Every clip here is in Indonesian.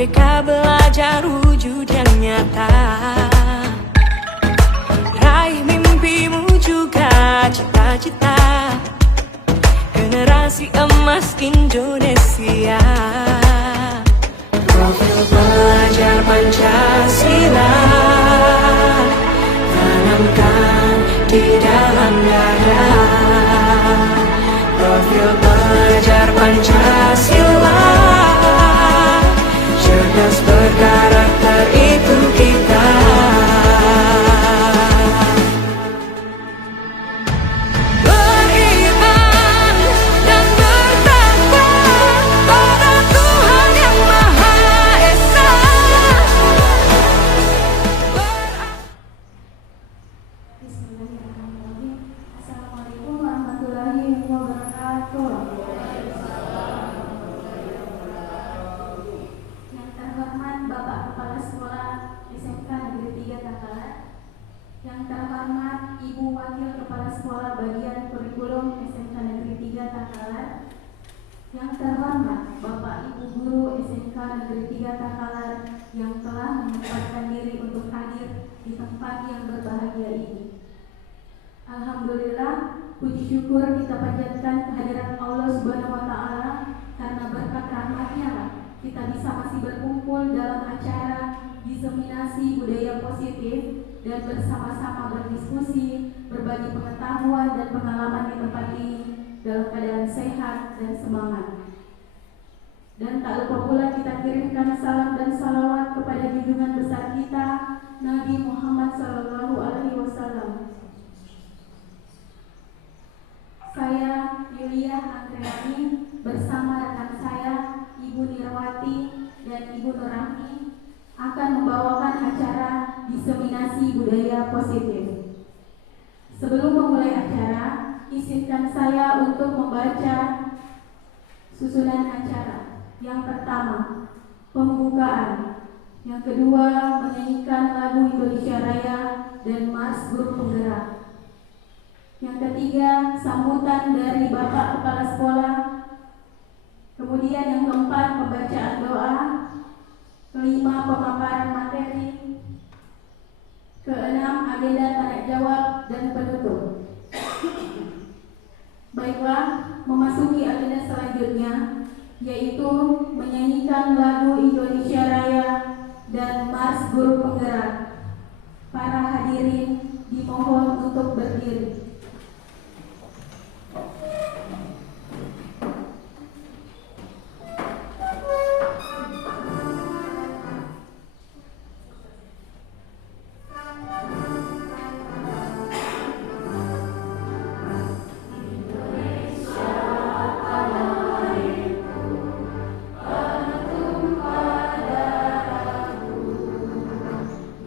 Merdeka belajar wujud yang nyata. Raih mimpimu juga cita-cita. Generasi emas Indonesia. Profil pelajar Pancasila tanamkan di dalam dada. Profil pelajar Pancasila, cerdas berkarakter itu kita. Beriman dan bertakwa pada Tuhan Yang Maha Esa. Bismillahirrahmanirrahim. Assalamualaikum warahmatullahi wabarakatuh. Yang terhormat Bapak Kepala Sekolah SMK Negeri 3 Takalar, yang terhormat Ibu Wakil Kepala Sekolah Bagian Kurikulum SMK Negeri 3 Takalar, yang terhormat Bapak Ibu Guru SMK Negeri 3 Takalar yang telah menyempatkan diri untuk hadir di tempat yang berbahagia ini. Alhamdulillah, puji syukur kita panjatkan kehadiran Allah Subhanahu wa Ta'ala, karena berkat rahmatnya kita bisa masih berkumpul dalam acara diseminasi budaya positif dan bersama-sama berdiskusi, berbagi pengetahuan dan pengalaman di tempat ini dalam keadaan sehat dan semangat. Dan tak lupa pula kita kirimkan salam dan salawat kepada junjungan besar kita, Nabi Muhammad SAW. Saya Yulia Andreani bersama rekan saya Ibu Nirwati dan Ibu Nurani akan membawakan acara diseminasi budaya positif. Sebelum memulai acara, izinkan saya untuk membaca susunan acara. Yang pertama, pembukaan. Yang kedua, menyanyikan lagu Indonesia Raya dan Mars Grup Penggerak. Yang ketiga, sambutan dari Bapak Kepala Sekolah. Kemudian yang keempat, pembacaan doa. Kelima, pemaparan materi. Keenam, agenda tanya jawab dan penutup. Baiklah, memasuki agenda selanjutnya, yaitu menyanyikan lagu Indonesia Raya dan Mars Grup Penggerak. Para hadirin dimohon untuk berdiri.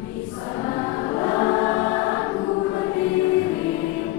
Di sana lagu berdiri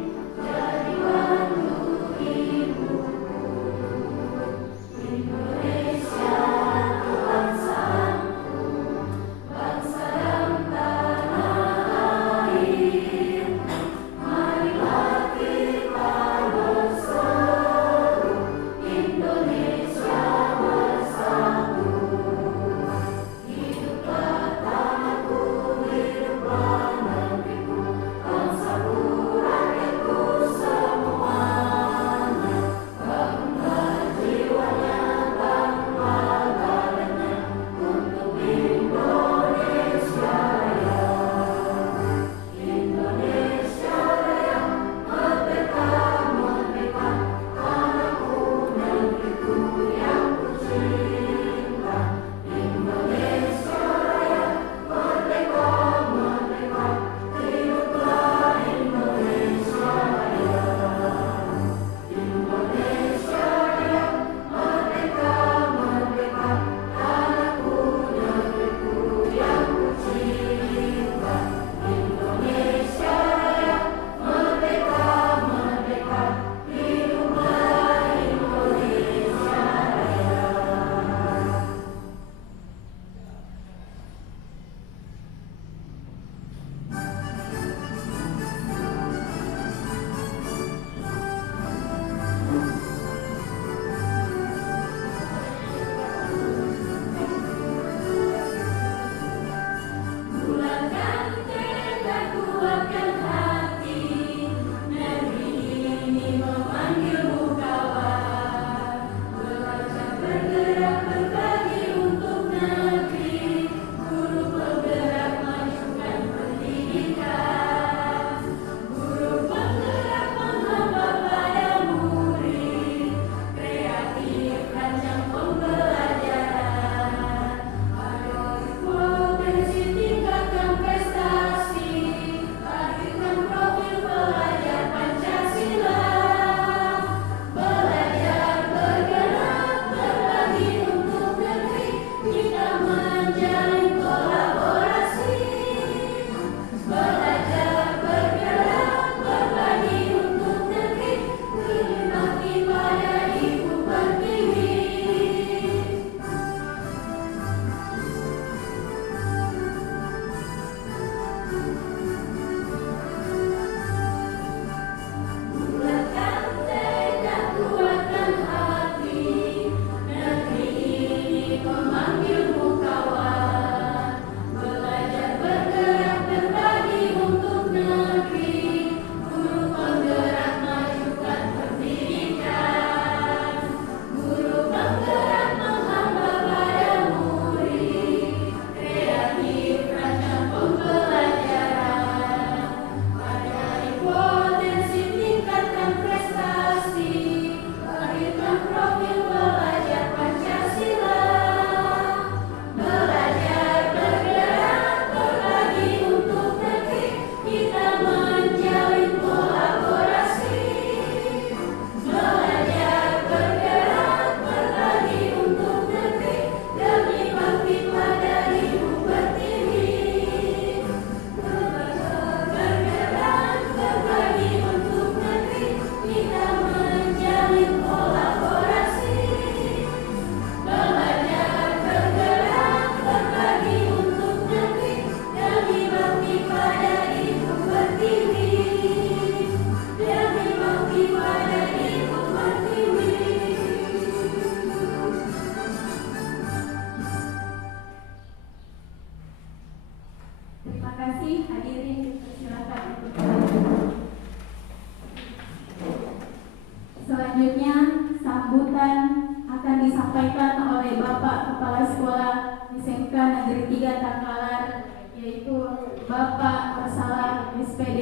sekolah SMK Negeri 3 Takalar, yaitu Bapak Masalah SPD.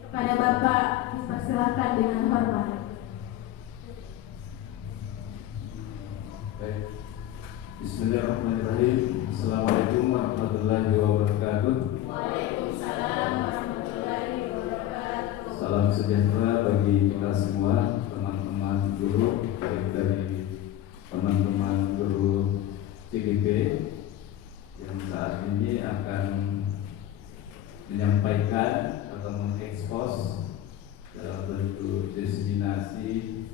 Kepada Bapak dipersilakan dengan hormat. Baik. Bismillahirrahmanirrahim. Assalamualaikum warahmatullahi wabarakatuh. Waalaikumsalam warahmatullahi wabarakatuh. Salam sejahtera bagi kita semua, teman-teman guru, baik dari teman-teman guru CGP yang saat ini akan menyampaikan atau mengekspos dalam bentuk diseminasi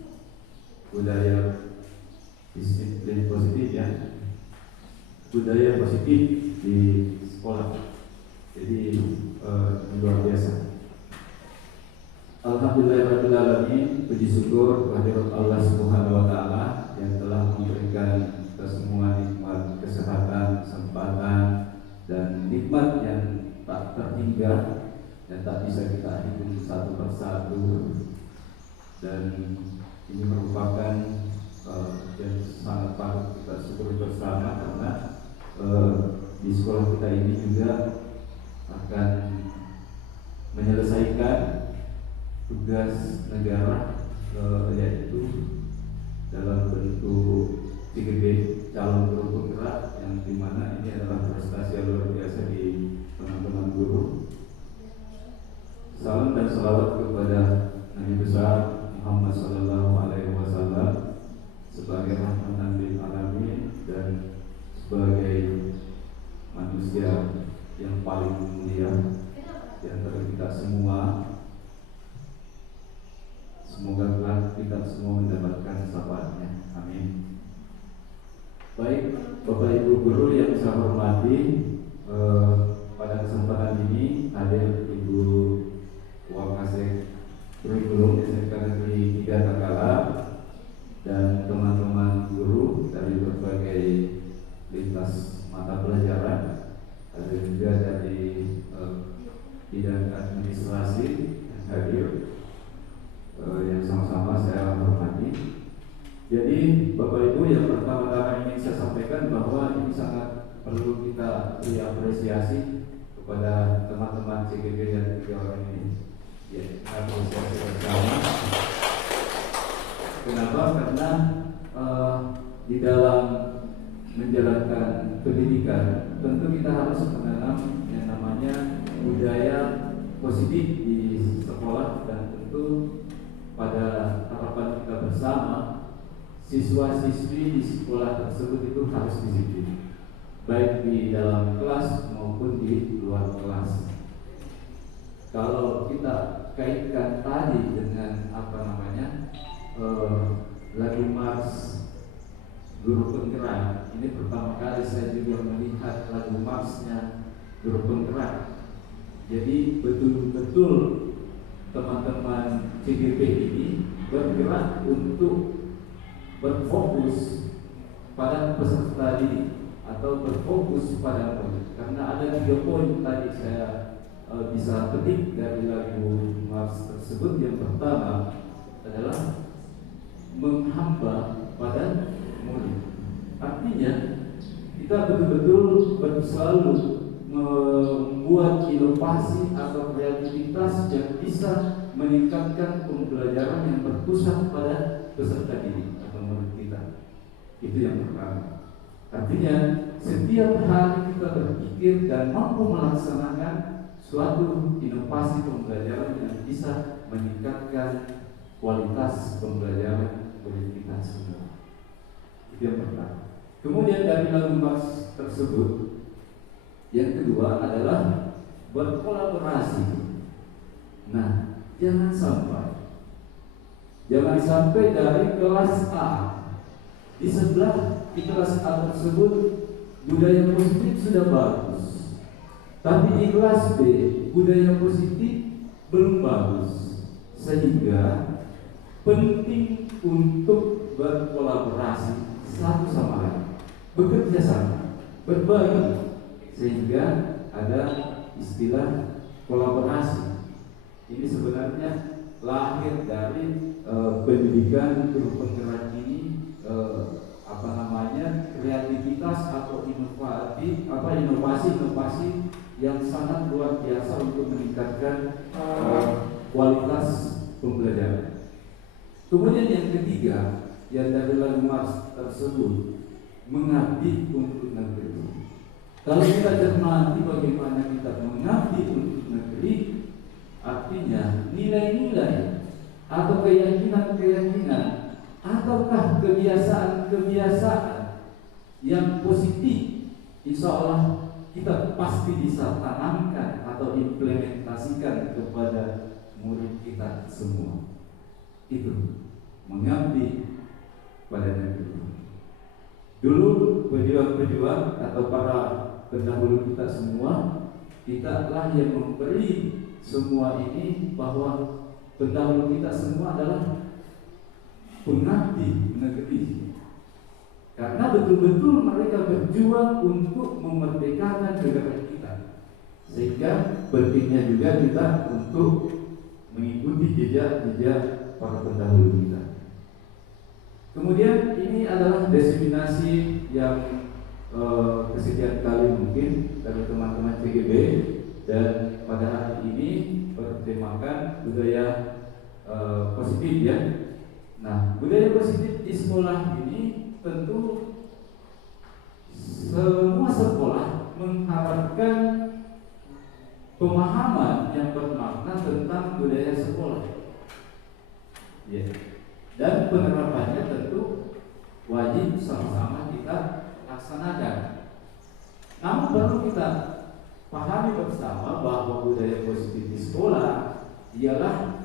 budaya disiplin positif, ya, budaya positif di sekolah. Jadi luar biasa. Alhamdulillahirabbil alamin, puji syukur kehadirat Allah Subhanahu wa taala yang telah memberikan kita semua nikmat kesehatan, kesempatan dan nikmat yang tak terhingga dan tak bisa kita hitung satu persatu, dan ini merupakan yang sangat patut kita syukuri bersama karena di sekolah kita ini juga akan menyelesaikan tugas negara, yaitu dalam bentuk CGP, calon guru penggerak, yang dimana ini adalah prestasi yang luar biasa di teman-teman guru. Salam dan salawat kepada Nabi besar Muhammad Sallallahu Alaihi Wasallam sebagai rahmatan lil alamin dan sebagai manusia yang paling mulia di antara kita semua. Semoga kita semua mendapatkan syafaatnya. Amin. Baik, Bapak Ibu guru yang saya hormati, pada kesempatan ini hadir Ibu Wakasek Kurikulum SMK Negeri 3 Takalar dan teman-teman guru dari berbagai lintas mata pelajaran, ada juga dari bidang administrasi yang hadir, yang sama-sama saya hormati. Jadi Bapak Ibu, yang pertama-tama ingin saya sampaikan bahwa ini sangat perlu kita beri apresiasi kepada teman-teman CGP yang 3 orang ini. Ya, apresiasi bersama. Kenapa? Karena di dalam menjalankan pendidikan tentu kita harus menanam yang namanya budaya positif di sekolah, dan tentu pada harapan kita bersama siswa-siswi di sekolah tersebut itu harus disiplin, baik di dalam kelas maupun di luar kelas. Kalau kita kaitkan tadi dengan lagu Mars Guru Penggerak, ini pertama kali saya juga melihat lagu Marsnya Guru Penggerak. Jadi betul-betul teman-teman CGP ini bergerak untuk berfokus pada peserta didik atau berfokus pada poin, karena ada 3 poin tadi saya bisa petik dari lagu Mars tersebut. Yang pertama adalah menghamba pada murid. Artinya kita betul-betul selalu membuat inovasi atau kreativitas yang bisa meningkatkan pembelajaran yang berpusat pada peserta didik atau murid kita. Itu yang pertama. Artinya setiap hari kita berpikir dan mampu melaksanakan suatu inovasi pembelajaran yang bisa meningkatkan kualitas pembelajaran murid kita semua. Itu yang pertama. Kemudian dari lagu Mars tersebut, yang kedua adalah berkolaborasi. Nah, jangan sampai dari kelas A, di sebelah di kelas A tersebut budaya positif sudah bagus, tapi di kelas B budaya positif belum bagus, sehingga penting untuk berkolaborasi satu sama lain, bekerja sama, berbagi, sehingga ada istilah kolaborasi. Ini sebenarnya lahir dari pendidikan guru penggerak ini, kreativitas atau inovasi yang sangat luar biasa untuk meningkatkan kualitas pembelajaran. Kemudian yang ketiga, yang dari lagu Mars tersebut, mengabdi untuk negeri. Kalau kita cermati bagaimana kita mengabdi untuk negeri, artinya nilai-nilai atau keyakinan-keyakinan ataukah kebiasaan-kebiasaan yang positif, insya Allah kita pasti bisa tanamkan atau implementasikan kepada murid kita semua. Itu mengabdi pada negeri. Dulu pejuang-pejuang atau para pendahulu kita semua, kita lah yang memberi semua ini, bahwa pendahulu kita semua adalah pengabdi negeri. Karena betul-betul mereka berjuang untuk memerdekakan negara kita. Sehingga pentingnya juga kita untuk mengikuti jejak-jejak para pendahulu kita. Kemudian ini adalah diseminasi yang kesekian kali mungkin dari teman-teman CGB, dan pada hari ini bertemakan budaya positif ya. Nah, budaya positif di sekolah ini tentu semua sekolah mengharapkan pemahaman yang bermakna tentang budaya sekolah. Ya. Dan penerapannya tentu wajib sama-sama kita laksanakan. Namun perlu kita pahami bersama bahwa budaya positif di sekolah ialah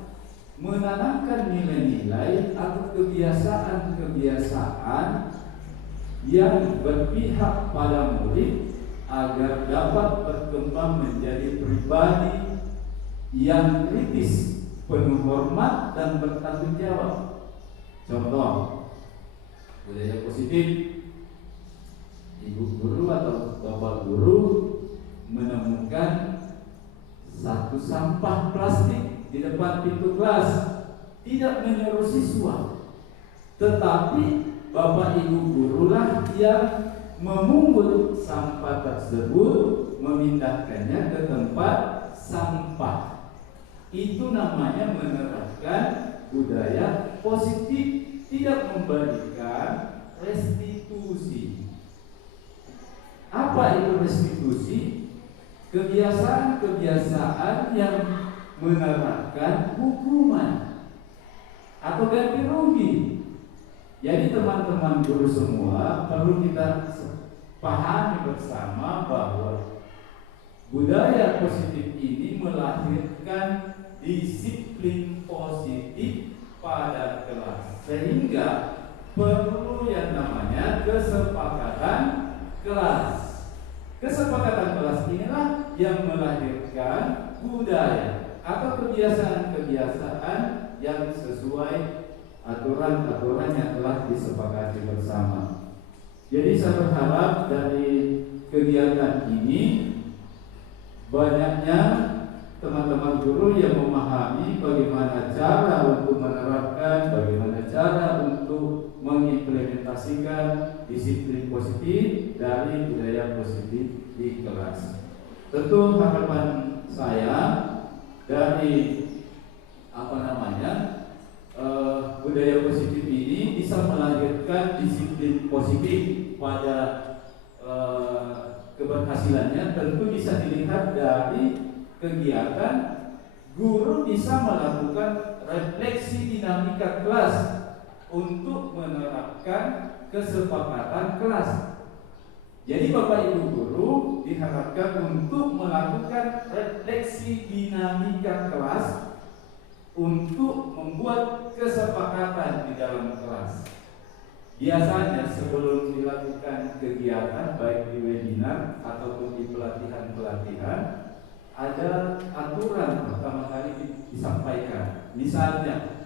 menanamkan nilai-nilai atau kebiasaan-kebiasaan yang berpihak pada murid agar dapat berkembang menjadi pribadi yang kritis, penuh hormat dan bertanggung jawab. Contoh budaya positif, ibu guru atau bapak guru menemukan satu sampah plastik di depan pintu kelas, tidak menyuruh siswa, tetapi bapak ibu gurulah yang memungut sampah tersebut, memindahkannya ke tempat sampah. Itu namanya menerapkan budaya positif, tidak memberikan restitusi. Apa itu restitusi? Kebiasaan-kebiasaan yang menerapkan hukuman atau ganti rugi. Jadi teman-teman guru semua perlu kita pahami bersama bahwa budaya positif ini melahirkan disiplin positif pada kelas, sehingga perlu yang namanya kesepakatan kelas. Kesepakatan kelas inilah yang melahirkan budaya atau kebiasaan-kebiasaan yang sesuai aturan-aturan yang telah disepakati bersama. Jadi saya berharap dari kegiatan ini banyaknya teman-teman guru yang memahami bagaimana cara untuk menerapkan, bagaimana cara untuk mengimplementasikan disiplin positif dari budaya positif di kelas. Tentu harapan saya dari budaya positif ini bisa melahirkan disiplin positif pada keberhasilannya. Tentu bisa dilihat dari kegiatan guru bisa melakukan refleksi dinamika kelas untuk menerapkan kesepakatan kelas. Jadi Bapak Ibu guru diharapkan untuk melakukan refleksi dinamika kelas untuk membuat kesepakatan di dalam kelas. Biasanya sebelum dilakukan kegiatan baik di webinar ataupun di pelatihan-pelatihan, ada aturan pertama kali disampaikan. Misalnya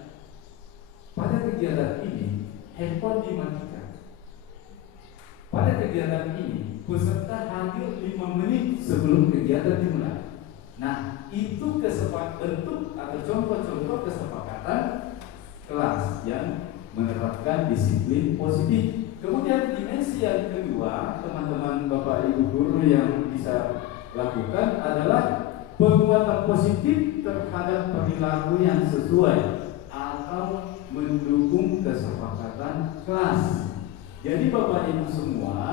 pada kegiatan ini handphone dimatikan. Pada kegiatan ini peserta hadir 5 menit sebelum kegiatan dimulai. Nah, itu bentuk atau contoh-contoh kesepakatan kelas yang menerapkan disiplin positif. Kemudian dimensi yang kedua, teman-teman Bapak Ibu guru yang bisa lakukan adalah penguatan positif terhadap perilaku yang sesuai atau mendukung kesepakatan kelas. Jadi Bapak Ibu semua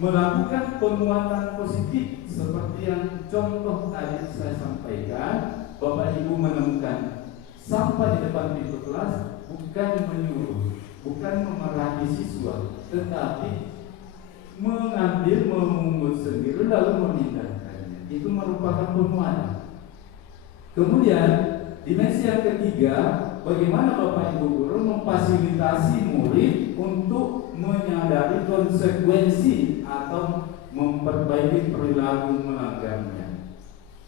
melakukan penguatan positif seperti yang contoh tadi saya sampaikan. Bapak Ibu menemukan sampah di depan pintu kelas, bukan menyuruh, bukan memarahi siswa, tetapi mengambil, memungut sendiri lalu memindahkannya. Itu merupakan penguatan. Kemudian dimensi yang ketiga, bagaimana Bapak Ibu guru memfasilitasi murid untuk menyadari konsekuensi atau memperbaiki perilaku melanggarnya.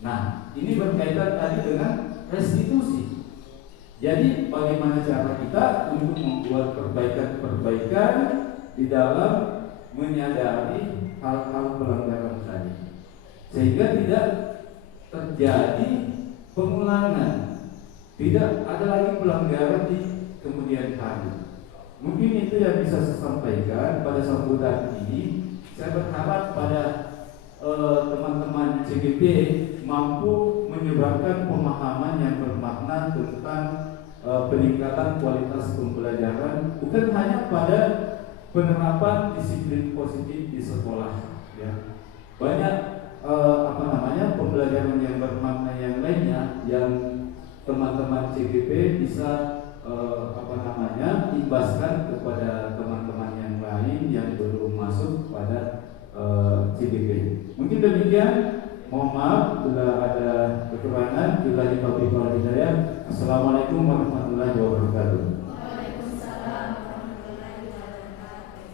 Nah, ini berkaitan tadi dengan restitusi. Jadi bagaimana cara kita untuk membuat perbaikan-perbaikan di dalam menyadari hal-hal pelanggaran tadi, sehingga tidak terjadi pengulangan, tidak ada lagi pelanggaran di kemudian hari. Mungkin itu yang bisa saya sampaikan pada sambutan ini. Saya berharap pada teman-teman CGP mampu menyebarkan pemahaman yang bermakna tentang peningkatan kualitas pembelajaran, bukan hanya pada penerapan disiplin positif di sekolah, ya. Banyak pembelajaran yang bermakna yang lainnya yang teman-teman CGP bisa imbaskan kepada teman-teman yang lain yang belum masuk pada CGP. Mungkin demikian. Mohon maaf bila ada kekurangan. Billahi taufiq wal hidayah. Assalamualaikum warahmatullahi wabarakatuh. Waalaikumsalam warahmatullahi wabarakatuh.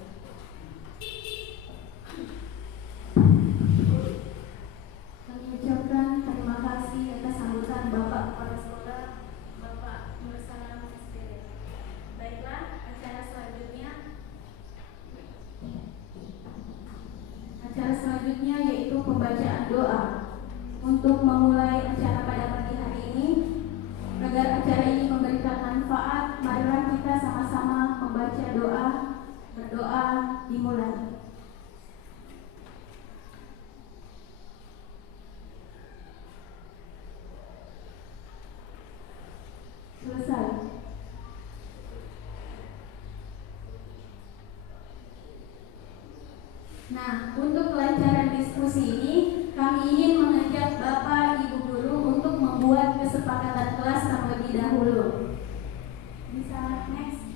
Kami ucapkan terima kasih atas sambutan Bapak Kepala Sekolah, Bapak Nur Salam SPD. Baiklah, acara selanjutnya yaitu pembacaan doa. Untuk memulai acara pada pagi hari ini, agar acara ini memberikan manfaat, marilah kita sama-sama membaca doa. Berdoa dimulai. Selesai. Nah, untuk kelancaran diskusi ini, kami ingin mengajak Bapak Ibu guru untuk membuat kesepakatan kelas terlebih dahulu. Bisa next.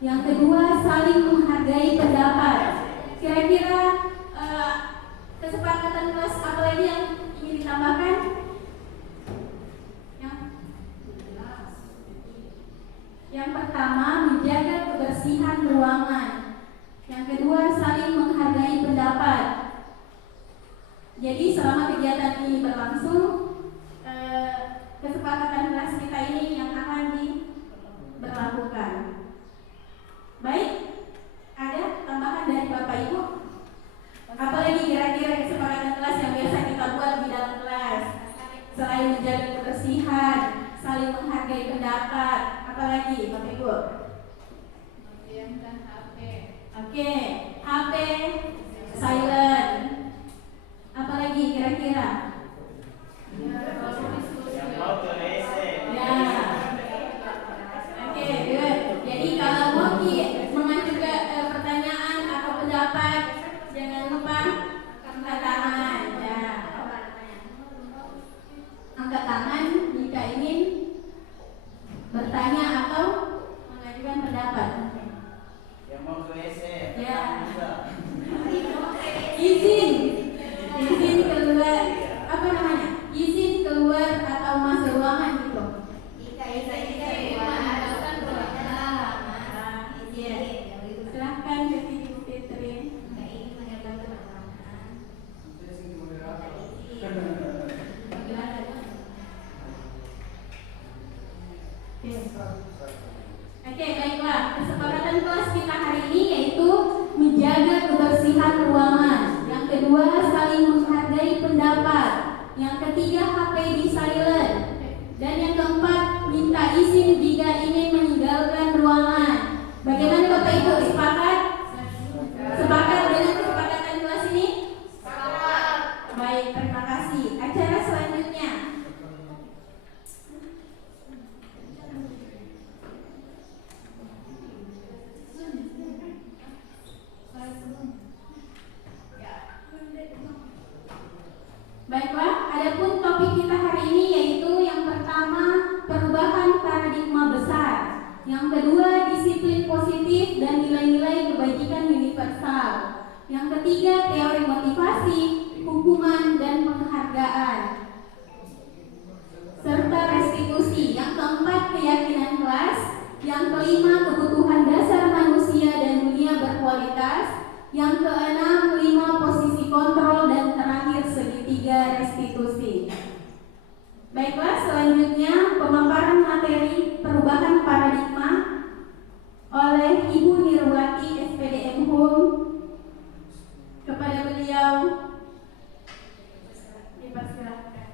Yang kedua, saling menghargai pendapat. Kira-kira kesepakatan kelas apa lagi yang ditambahkan? Yang pertama, menjaga kebersihan ruangan. Yang kedua, saling menghargai pendapat. Jadi selama kegiatan ini berlangsung, kesepakatan kelas kita ini yang akan diberlakukan. Baik, ada tambahan dari Bapak Ibu? Apalagi kira-kira kesepakatan kelas yang biasa kita buat di dalam kelas? Selain menjaga kebersihan, saling menghargai pendapat, apalagi Bapak Ibu? Oke, HP silent. Apalagi kira-kira? Ya. Oke, good. Jadi kalau mau mengajukan pertanyaan atau pendapat, jangan lupa angkat tangan. Ya. Angkat tangan jika ingin bertanya atau mengajukan pendapat. Yang mau ke WC. Ya. Izin keluar, apa namanya? Izin keluar atau masuk ruangan gitu. Silahkan Ibu Fitri. Oke, baiklah. Kesepakatan kelas kita hari ini yaitu menjaga kebersihan ruangan. Yang kedua, saling menghargai pendapat. Yang ketiga, HP di silent. Dan yang keempat, minta izin jika ingin meninggalkan ruangan. Bagaimana Bapak Ibu, sepakat? Sepakat dengan kesepakatan kelas ini? Sepakat. Baik, terima kasih. Acara selanjutnya. Baiklah, adapun topik kita hari ini yaitu yang pertama, perubahan paradigma besar. Yang kedua, disiplin positif dan nilai-nilai kebajikan universal. Yang ketiga, teori motivasi, hukuman dan penghargaan, serta restitusi. Yang keempat, keyakinan kelas. Yang kelima, kebutuhan dasar manusia dan dunia berkualitas. Yang keenam, 5 posisi kontrol, dan terakhir segitiga restitusi. Baiklah, selanjutnya pemaparan materi perubahan paradigma oleh Ibu Nirwati SPDM Home. Kepada beliau dipersilakan.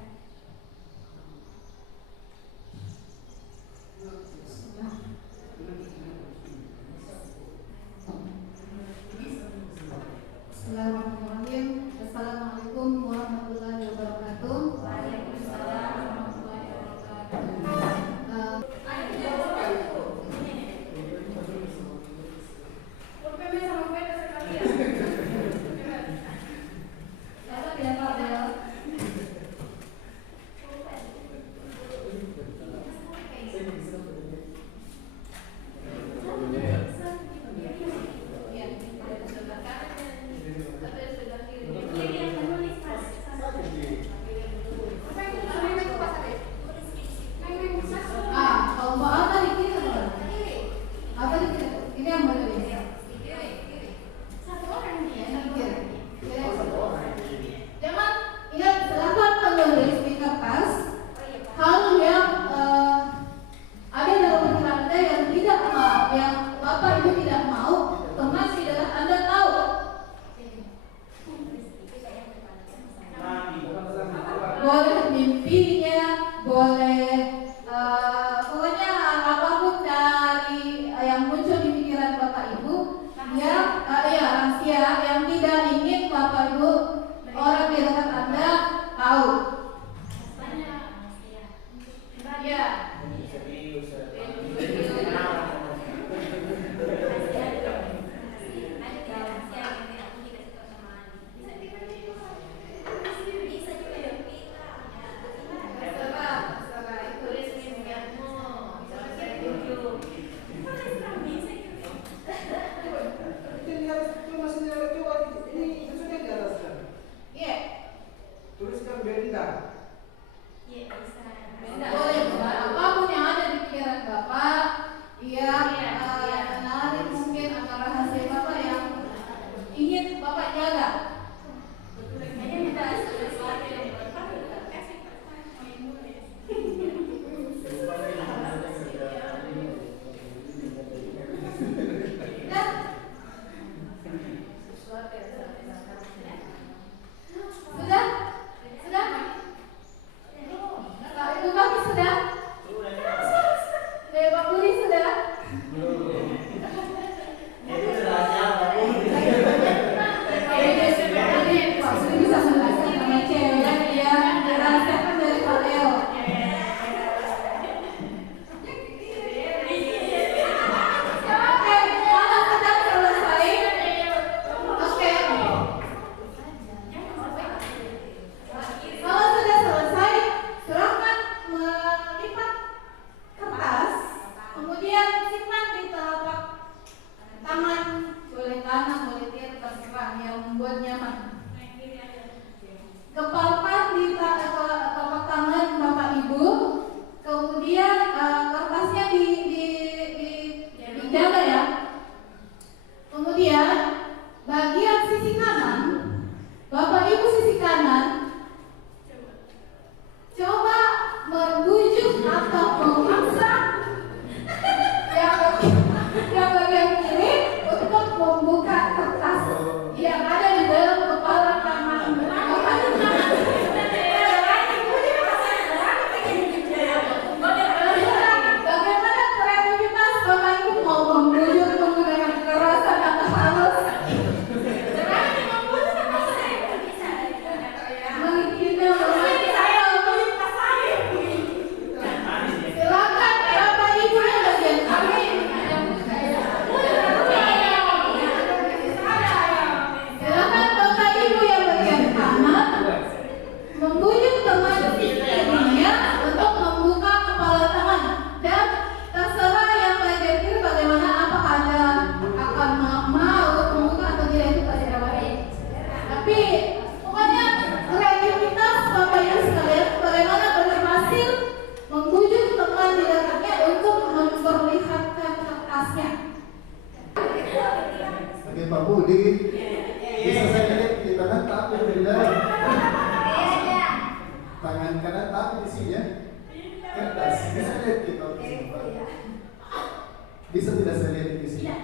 Bisa tidak saya lihat di sini? Tidak.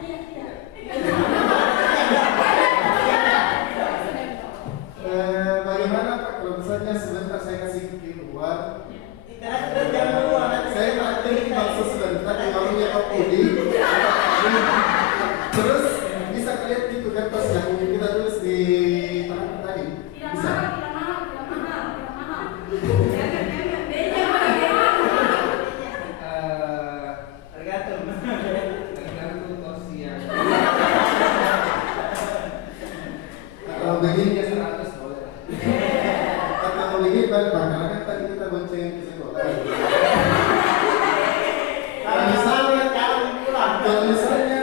Bagaimana Pak kalau misalnya sebentar saya kasih keluar? Jangan lupa. Saya nanti maksud sebentar di warungnya Pak Budi. Terus bisa lihat di kertas yang kita tulis di tangan tadi. Bisa. Tidak mahal. Tergantung porsi yang. Kalau begini ya 100 boleh lah. kalau begini Pak, karena kan tadi kita bonceng ke sekolah. Kalau misalnya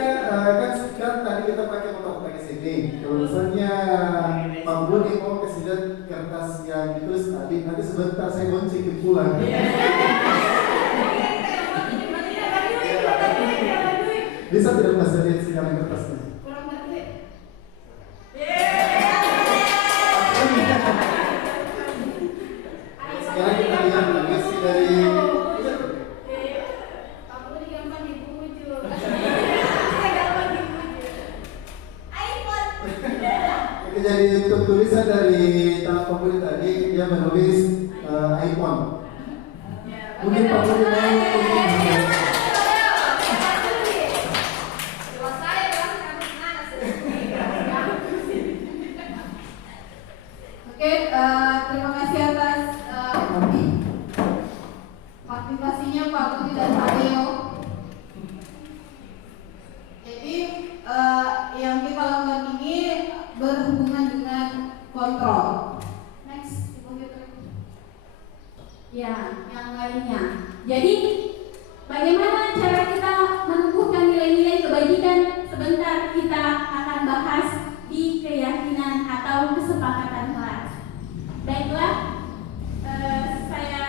kan tadi kita pakai motor pakai sini. Kalau misalnya Pak Budi mau kasih lihat kertas yang ditulis tadi, nanti sebentar saya bonceng ke pulang. Bisa tidak Mas lihat sekarang kertasnya? Kurang berduit. Sekarang kita lihat isi dari Kamu gampang dibujuk. Saya gampang dibujuk. iPhone. Oke, jadi untuk tulisan dari tangan Pak Budi tadi dia menulis iPhone. Mungkin Pak Budi mau Oke, terima kasih atas partisipasinya Pak Budi dan Pak Deo. Jadi yang kita lakukan ini berhubungan dengan kontrol. Next, Ibu Fitri. Ya, yang lainnya. Jadi bagaimana cara kita menumbuhkan nilai-nilai kebajikan? Sebentar kita akan bahas di keyakinan atau kesepakatan kelas. Baiklah, saya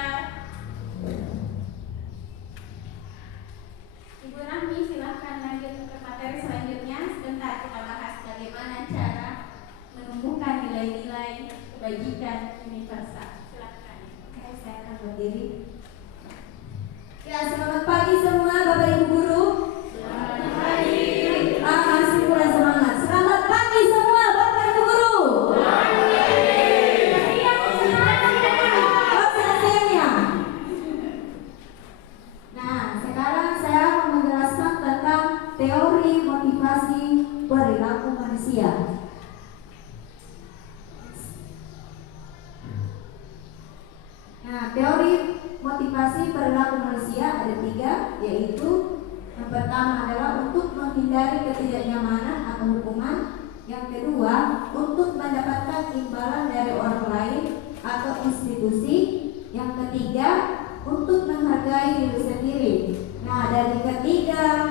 Ibu Rahmi silahkan lanjut ke materi selanjutnya. Sebentar kita bahas bagaimana cara menumbuhkan nilai-nilai kebajikan universal. Silahkan. Oke, saya akan berdiri. Ya, selamat pagi semua Bapak Ibu Guru. Selamat pagi. Masih kurang semangat. Selamat pagi semua Bapak Ibu Guru. Nah, sekarang saya akan menjelaskan tentang teori motivasi perilaku manusia. Nah, teori motivasi perilaku manusia ada 3, yaitu yang pertama adalah untuk menghindari ketidaknyamanan atau hukuman. Yang kedua, untuk mendapatkan imbalan dari orang lain atau institusi. Yang ketiga, untuk menghargai diri sendiri. Nah, dari ketiga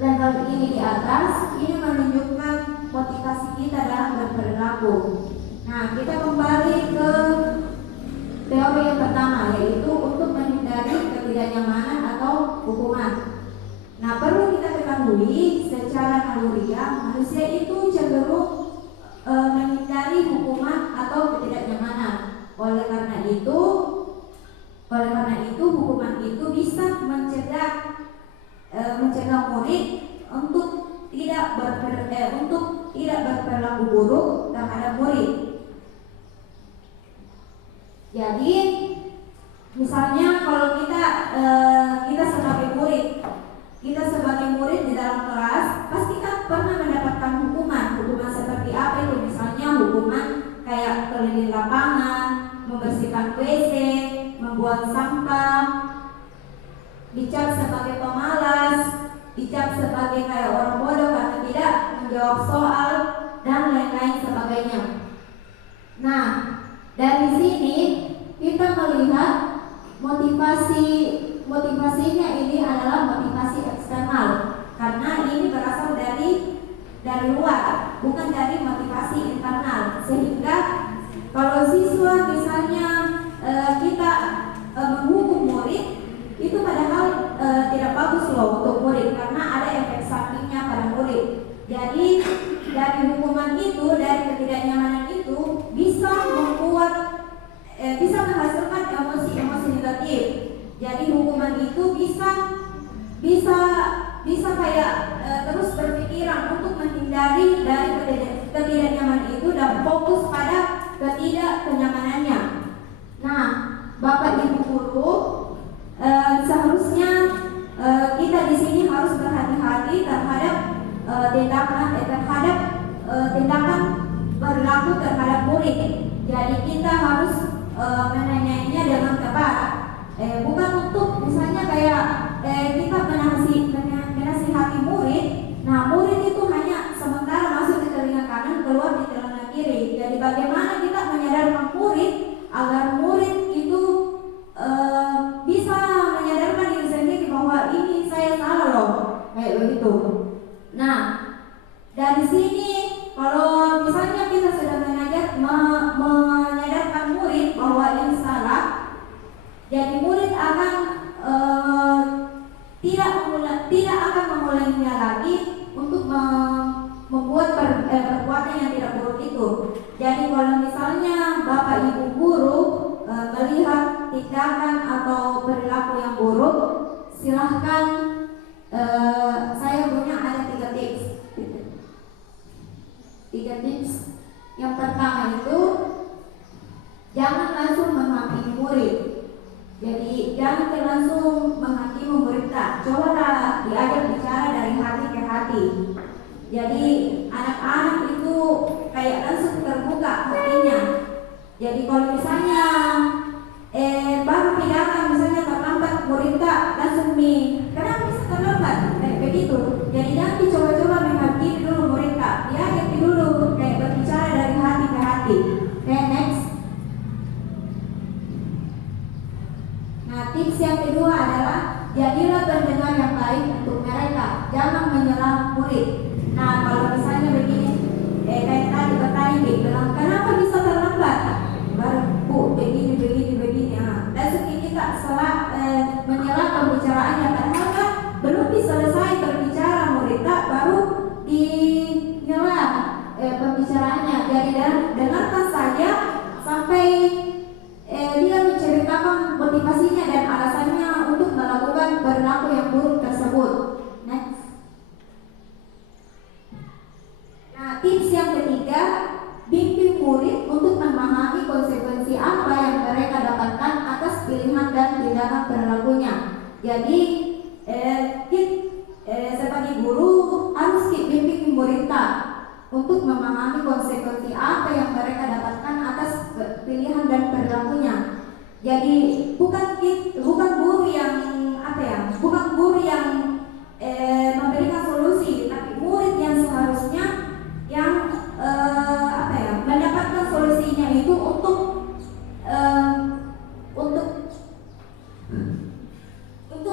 level ini di atas, ini menunjukkan motivasi kita dalam berperilaku. Nah, kita kembali ke teori yang pertama, yaitu untuk menghindari ketidaknyamanan atau hukuman. Nah, perlu kita ketahui secara naluriah manusia itu cenderung menghindari hukuman atau ketidaknyamanan. Oleh karena itu hukuman itu bisa mencegah murid untuk tidak berperilaku buruk terhadap murid. Jadi misalnya kalau kita sebagai murid di dalam kelas pasti kan pernah mendapatkan hukuman seperti apa itu, misalnya hukuman kayak keliling lapangan, membersihkan WC, membuang sampah, dicap sebagai pemalas, dicap sebagai kayak orang bodoh karena tidak menjawab soal dan lain-lain sebagainya. Nah, dari sini kita melihat motivasinya ini adalah motivasi eksternal karena ini berasal dari luar, bukan dari motivasi internal. Sehingga kalau siswa misalnya kita menghukum murid, itu padahal tidak bagus loh untuk murid karena ada efek sampingnya pada murid. Jadi dari hukuman itu, dari ketidaknyamanan itu bisa menghasilkan emosi-emosi negatif. Jadi hukuman itu bisa bisa kayak terus berpikiran untuk menghindari dari ketidaknyamanan itu dan fokus pada ketidakkenyamanannya. Nah, Bapak Ibu guru, seharusnya kita di sini harus berhati-hati terhadap tindakan berlaku terhadap murid. Jadi kita harus menanyainya dengan tepat. Bukan untuk misalnya kayak kita menasihati murid. Nah, murid itu hanya sementara masuk di telinga kanan, keluar di telinga kiri. Jadi bagaimana kita menyadarkan murid agar murid itu bisa menyadarkan diri sendiri bahwa ini saya salah loh, kayak begitu. Nah, dari sini kalau misalnya kita sudah menyadarkan murid bahwa ini salah, jadi murid akan tidak akan mengulanginya lagi untuk membuat perbuatan yang tidak buruk itu. Jadi kalau misalnya Bapak Ibu guru melihat tindakan atau perilaku yang buruk, silahkan saya punya ada 3 tips. 3 tips. Yang pertama itu jangan langsung menghakimi murid. Jadi jangan langsung menghakimi murid, cobalah diajak bicara dari hati ke hati. Jadi anak-anak itu kayak langsung terbuka hatinya. Jadi kalau misalnya baru pindahkan misalnya terlambat murid langsung kenapa bisa terlambat kayak begitu. Jadi jangan dicoba-coba menghakimi dulu murid, diajak dulu kayak berbicara dari hati ke hati. Next. Nah, tips yang kedua adalah jadilah pendengar yang baik untuk mereka, jangan menyerang murid. Nah, kalau misalnya begini, kayak tadi bertanya bilang, kenapa bisa terlambat? Baru Bu, begini. Langsung kita menyela pembicaraannya, padahal kan belum selesai berbicara murid, baru dinyela pembicaraannya. Jadi dengarkan saja sampai dia menceritakan motivasinya dan alasannya untuk melakukan perilaku yang buruk tersebut. Next. Nah, tips yang ketiga, bimbing murid untuk memahami konsekuensi apa yang mereka dapatkan atas pilihan dan tindakan perilakunya. Jadi sebagai guru harus bimbing murid untuk memahami konsekuensi apa yang mereka dapatkan atas pilihan dan perilakunya. Jadi bukan guru yang memberikan solusi, tapi murid yang seharusnya yang mendapatkan solusinya itu untuk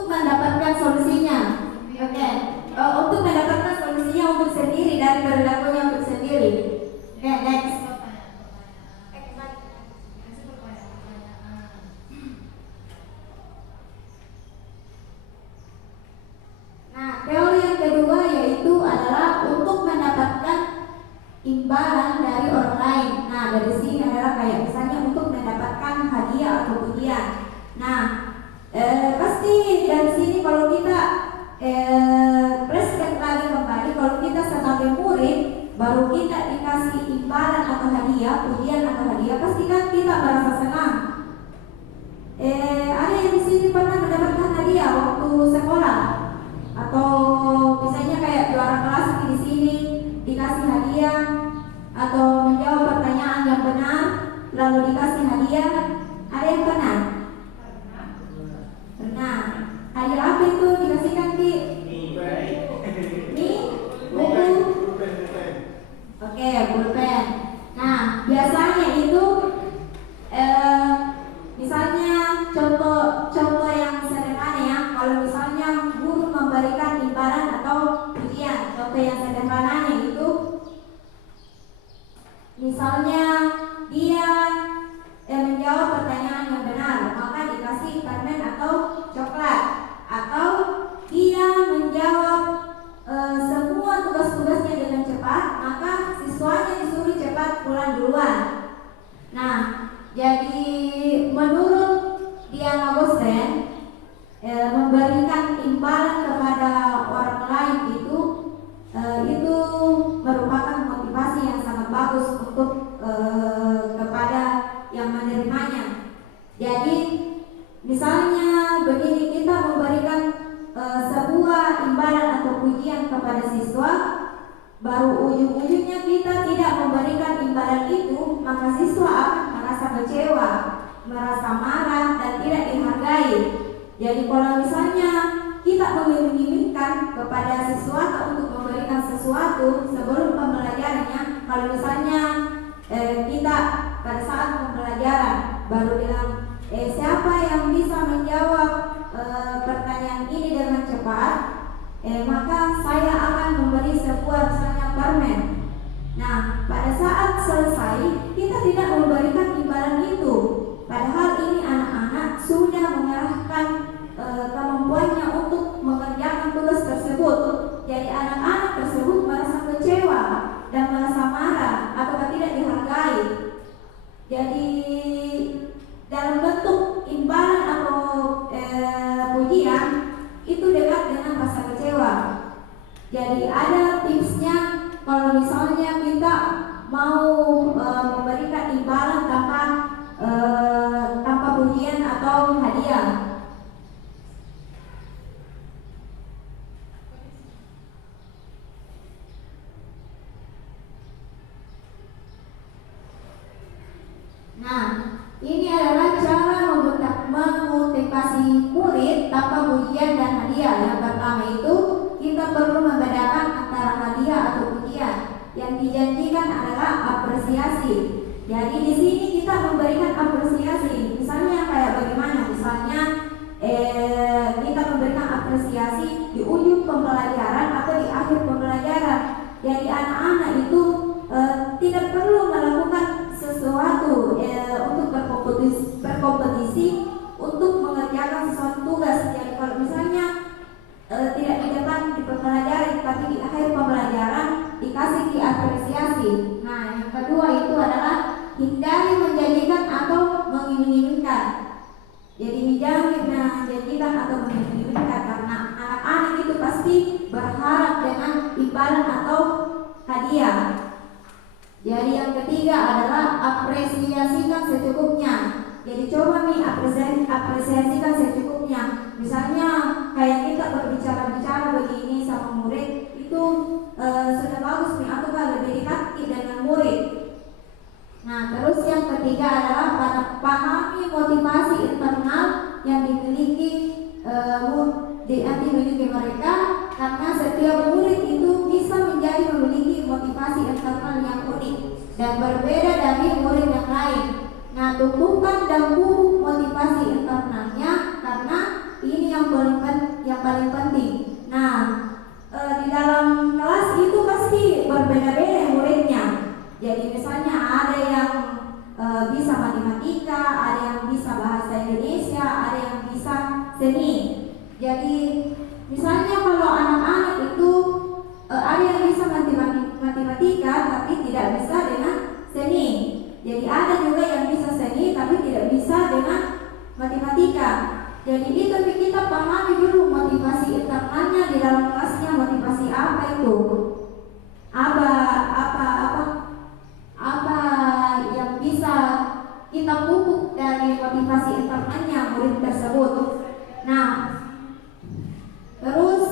mendapatkan solusinya. Untuk mendapatkan solusinya untuk sendiri dari perilakunya untuk sendiri. Next. Nah, teori yang kedua yaitu adalah untuk mendapatkan imbalan dari orang lain. Nah, dari sini adalah kayak misalnya untuk mendapatkan hadiah atau pujian. Nah, pasti dari sini kalau kita flashback lagi kembali, kalau kita sebagai murid baru kita dikasih imbalan atau hadiah, pujian atau hadiah, pasti kan kita merasa senang. Ada yang di sini pernah mendapatkan hadiah waktu sekolah, atau misalnya kayak juara kelas di sini dikasih hadiah, atau menjawab pertanyaan yang benar lalu dikasih hadiah. Ada yang pernah? Pernah. Hadiah apa itu dikasihkan Ki? Buku. Oke, pulpen. Nah, biasanya itu misalnya contoh yang sederhana ya. Kalau misalnya guru memberikan imbalan atau pujian, contoh yang sederhananya itu misalnya dia menjawab pertanyaan yang benar, maka dikasih permen atau coklat. Atau dia menjawab semua tugas-tugasnya dengan cepat, maka siswanya disuruh cepat pulang duluan. Nah, jadi menurut Diana Gosen, memberikan imbalan kepada orang baru ujung-ujungnya kita tidak memberikan imbalan itu, maka siswa akan merasa kecewa, merasa marah dan tidak dihargai. Jadi kalau misalnya kita menginginkan kepada siswa untuk memberikan sesuatu sebelum pembelajarannya, kalau misalnya kita pada saat pembelajaran baru bilang siapa yang bisa menjawab pertanyaan ini dengan cepat, maka saya akan memberi sebuah misalnya permen. Nah, pada saat selesai kita tidak memberikan imbalan itu, padahal ini anak-anak sudah mengerahkan kemampuannya untuk mengerjakan tugas tersebut. Jadi anak-anak tersebut merasa kecewa dan merasa marah atau tidak dihargai. Jadi dalam bentuk imbalan atau pujian itu dekat dengan rasa kecewa. Jadi ada tipsnya kalau misalnya kita mau memberikan imbalan tanpa pujian atau hadiah. Nah, ini adalah cara memotivasi murid tanpa pujian dan hadiah. Yang pertama itu kita perlu membedakan antara hadiah atau pujian. Yang dijanjikan adalah apresiasi. Jadi di sini kita memberikan apresiasi. Misalnya kayak bagaimana? Misalnya kita memberikan apresiasi di ujung pembelajaran atau di akhir pembelajaran. Jadi anak-anak itu tidak perlu melakukan sesuatu untuk berkompetisi untuk mengerjakan sesuatu tugas. Jadi kalau misalnya tidak di depan di pembelajaran tapi di akhir pembelajaran dikasih diapresiasi. Nah, yang kedua itu adalah hindari menjanjikan atau mengiming-imingkan. Jadi jangan menjanjikan atau mengiming-imingkan karena anak-anak itu pasti berharap dengan imbalan atau hadiah. Jadi yang ketiga adalah apresiasikan secukupnya. Jadi coba nih apresiasikan secukupnya. Misalnya kayak kita berbicara-bicara begini sama murid itu sudah bagus nih, atau lebih dekat dengan murid. Nah, terus yang ketiga adalah pahami motivasi internal yang dimiliki mereka, karena setiap murid itu bisa memiliki motivasi internal yang unik dan berbeda dari murid yang lain. Nah, tumbuhkan dan pupuk motivasi internalnya karena ini yang paling penting. Nah, di dalam kelas itu pasti berbeda-beda muridnya. Jadi misalnya ada yang bisa matematika, ada yang bisa bahasa Indonesia, ada yang bisa seni. Jadi misalnya kalau anak-anak itu ada yang bisa matematika tapi tidak bisa dengan seni. Jadi ada juga yang bisa seni tapi tidak bisa dengan matematika. Jadi itu kita pahami dulu motivasi internalnya di dalam kelasnya, motivasi apa itu, apa yang bisa kita pupuk dari motivasi internalnya murid tersebut. Nah, terus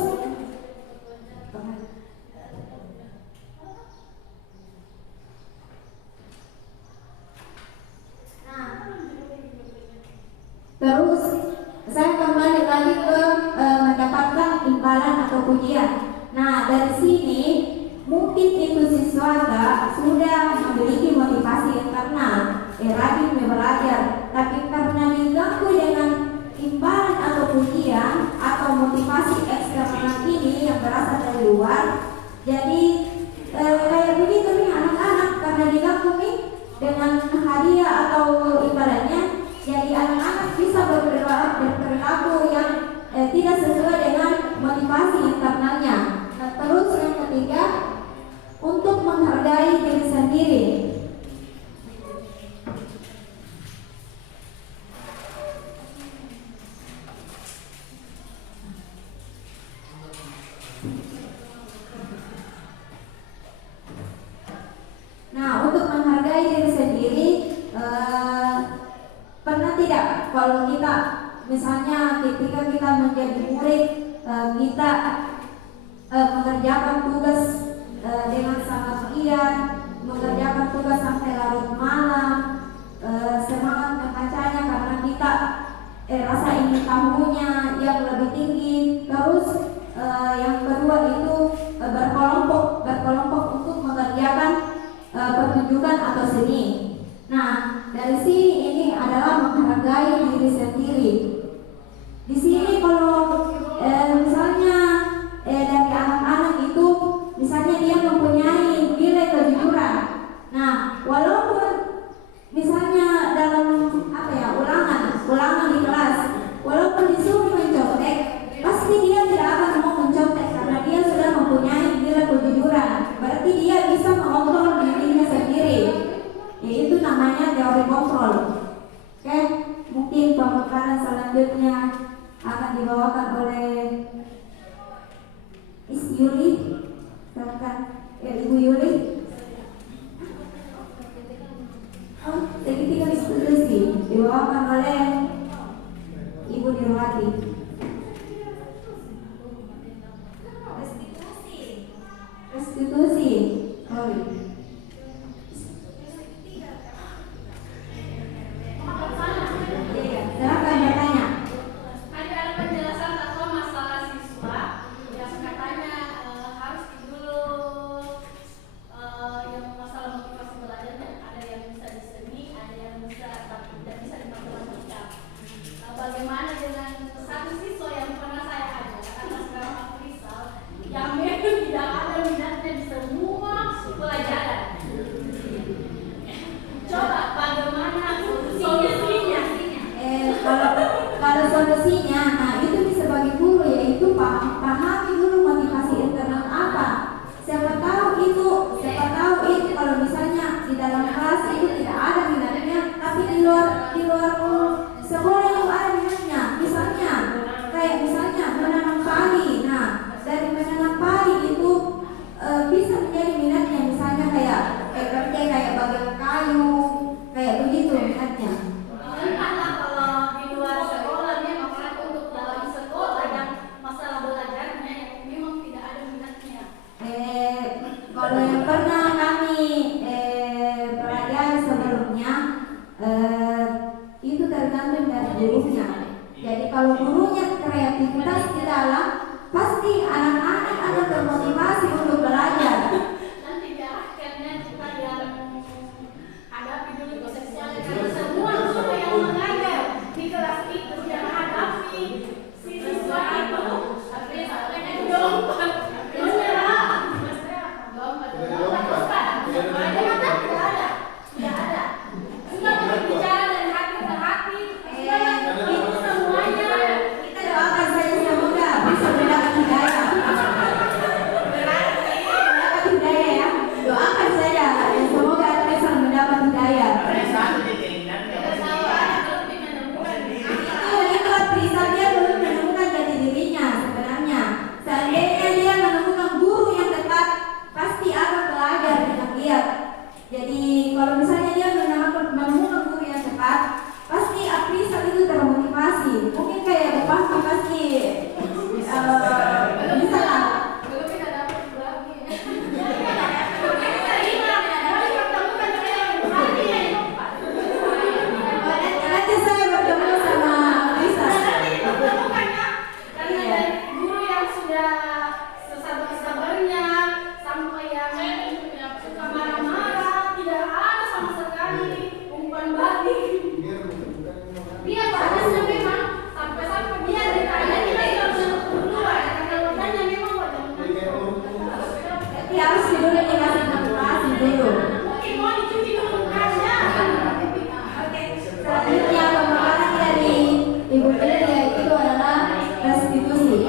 saya kembali lagi ke mendapatkan imbalan atau pujian. Nah, dari sini mungkin itu siswa sudah memiliki motivasi internal, rajin belajar, tapi karena diganggu dengan imbalan atau pujian atau motivasi eksternal ini yang berasal dari luar, jadi kayak begitu nih anak-anak, karena diganggu nih dengan hadiah atau imbalannya, jadi anak-anak bisa berperilaku yang tidak sesuai dengan motivasi internalnya. Nah, terus yang ketiga, untuk menghargai diri sendiri. Nah, untuk menghargai diri sendiri, pernah tidak kalau kita misalnya ketika kita menjadi murid, kita mengerjakan tugas dengan sangat giat mengerjakan tugas sampai larut malam, semangat membacanya karena kita rasa ingin tahunya yang lebih tinggi. Terus yang kedua itu berkelompok untuk mengerjakan pertunjukan atau seni. Nah, dari sini ini adalah menghargai diri sendiri. Di sini kalau misalnya dari anak-anak itu misalnya dia mempunyai nilai kejujuran. Nah, walaupun misalnya dalam ulangan di kelas, walaupun disuruh mencontek, pasti dia tidak akan mau mencontek karena dia sudah mempunyai nilai kejujuran. Berarti dia bisa mengontrol dirinya sendiri. Itu namanya teori kontrol. Oke, mungkin pemekaran selanjutnya akan dibawakan oleh Miss Yuli. Silakan, Ibu Yuli. Segitiga diskusi dibawakan oleh Ibu Nirwati. Restitusi. Silakan bertanya. Ada penjelasan atau masalah siswa yang katanya harus dulu yang masalah motivasi belajarnya, ada yang bisa di seni, ada yang bisa tapi tidak bisa di matematika. Bagaimana dengan satu siswa yang pernah saya ajar atas nama Afrizal yang memang tidak ada minatnya di semua pelajaran. Coba bagaimana solusinya? Kalau solusinya, nah itu bisa bagi guru, yaitu pahami dulu motivasi internal apa. Siapa tahu itu kalau misalnya di dalam kelas itu tidak ada minatnya, tapi di luar sekolah itu ada minatnya. Misalnya menanam padi. Nah, dari menanam padi itu bisa menjadi minatnya. Misalnya kayak kerja kayak bagian kayu, kayak begitu minatnya. Entahlah kalau di luar sekolah memang untuk dalam sekolah yang masalah belajarnya yang memang tidak ada minatnya. Kalau yang pernah kami pelajari sebelumnya, itu tergantung dari gurunya. Jadi kalau gurunya kreativitas di dalam, pasti anak-anak akan termotivasi untuk belajar. Nanti diarahkannya kita yang hadapi dulu prosesnya karena semua guru yang mengajar di kelas itu yang hadapi si siswa itu tapi sampai lompat menyerah lompat tidak ada kita berbicara dari hati ke hati itu semuanya Kita doakan saja semoga bisa mendapat hidayah. Mendapat hidayah ya. Doakan saja semoga bisa mendapat hidayah. Itu bisa dia belum menemukan jati dirinya sebenarnya. Seandainya dia menemukan guru yang tepat, pasti akan belajar dengan giat. Jadi kalau misalnya dia menemukan guru yang tepat, pasti Afrizal itu termotivasi. Mungkin kayak Bapak pasti bisa lah. belum kita dapat lagi. Nanti saya bertemu sama Afrizal. Karena dari guru yang sudah sesabar-sabarnya sampai yang suka marah-marah, tidak ada sama sekali umpan balik. Dia bagusnya memang sampai dia ditanya kita tidak bisa berdua karena loganya memang wajah Tapi harus dulu dikasih motivasi dulu. mungkin mau dicuci dulu mukanya. Selanjutnya pemaparan dari Ibu Delia itu adalah restitusi.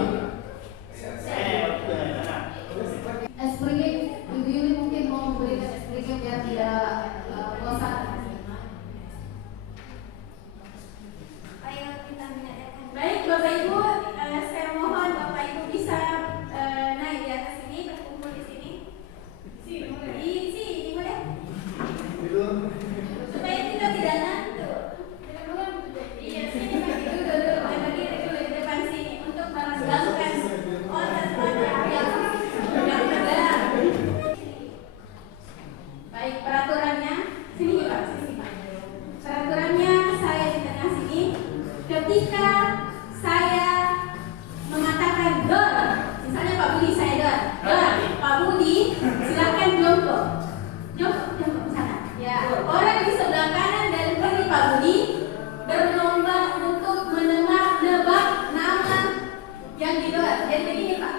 Jadi begini Pak,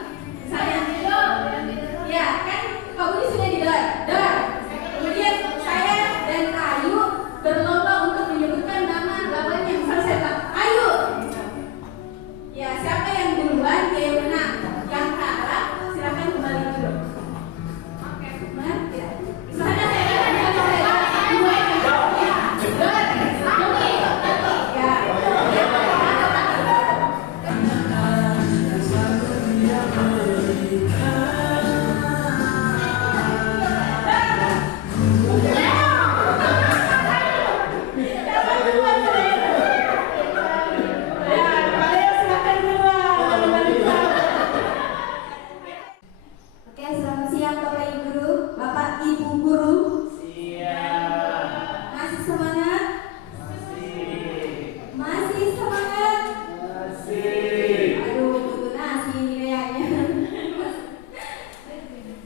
misalnya, ya kan Pak Budi sudah di dor. Kemudian saya dan Ayu berlomba untuk menyebutkan nama lawannya. Misalnya saya bilang, Ayu. Ya siapa yang duluan dia yang menang. Yang kalah silakan kembali dulu. Oke, benar? Ya. Misalnya saya katakan dua Oke, selamat siang Bapak Ibu Guru, Bapak Ibu Guru. Siap. Masih semangat? Masih semangat? Masih. Aduh, butuh nasi ini kayaknya.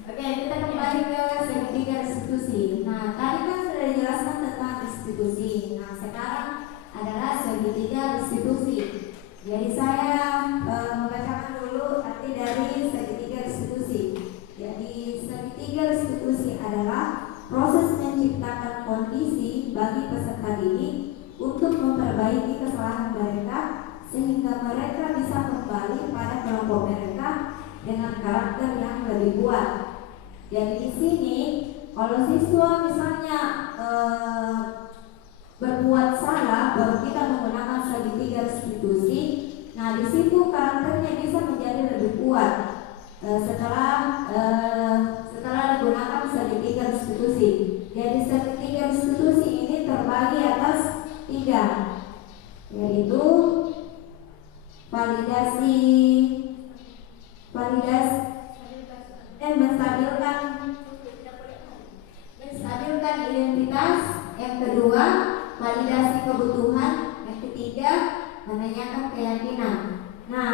Oke, kita kembali ke segitiga restitusi. Nah, tadi kan sudah dijelaskan tentang restitusi. Nah, sekarang adalah segitiga restitusi. Jadi saya membacakan dulu arti dari segitiga restitusi. Jadi segitiga restitusi adalah proses menciptakan kondisi bagi peserta didik untuk memperbaiki kesalahan mereka sehingga mereka bisa kembali pada kelompok mereka dengan karakter yang lebih kuat. Jadi di sini kalau siswa misalnya berbuat salah, baru kita menggunakan segitiga restitusi. Nah di situ karakternya bisa menjadi lebih kuat setelah digunakan segitiga restitusi. Jadi segitiga restitusi ini terbagi atas 3, yaitu menstabilkan identitas, yang kedua validasi kebutuhan, yang ketiga menanyakan keyakinan. Nah,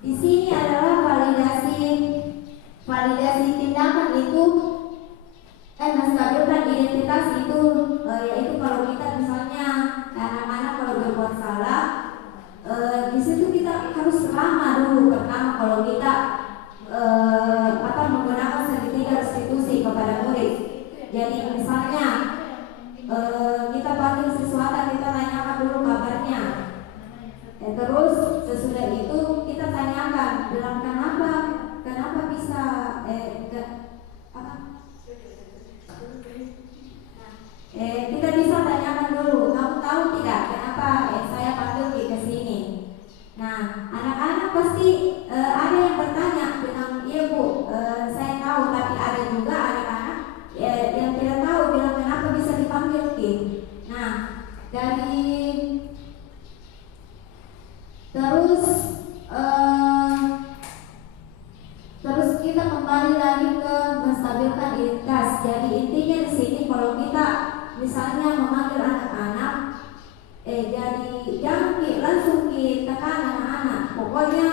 di sini adalah validasi tindakan itu menstabilkan identitas itu yaitu kalau kita misalnya anak-anak kalau berbuat salah di situ kita harus lama dulu. Pertama kalau kita menggunakan segitiga restitusi kepada murid. Jadi misalnya kita panggil siswa, kita tanyakan dulu kabarnya. Terus sesudah itu kita tanyakan, bilang kenapa bisa kita bisa tanyakan dulu, kamu tahu tidak kenapa saya panggil ke sini? Nah, anak-anak pasti ada yang bertanya, bilang iya Bu, saya tahu, tapi ada juga anak-anak yang tidak tahu, bilang kenapa bisa dipanggil Ki. Nah, terus kita kembali lagi ke menstabilkan identitas. Jadi intinya di sini kalau kita misalnya memanggil anak-anak, jadi jangan langsung tekan anak-anak. Pokoknya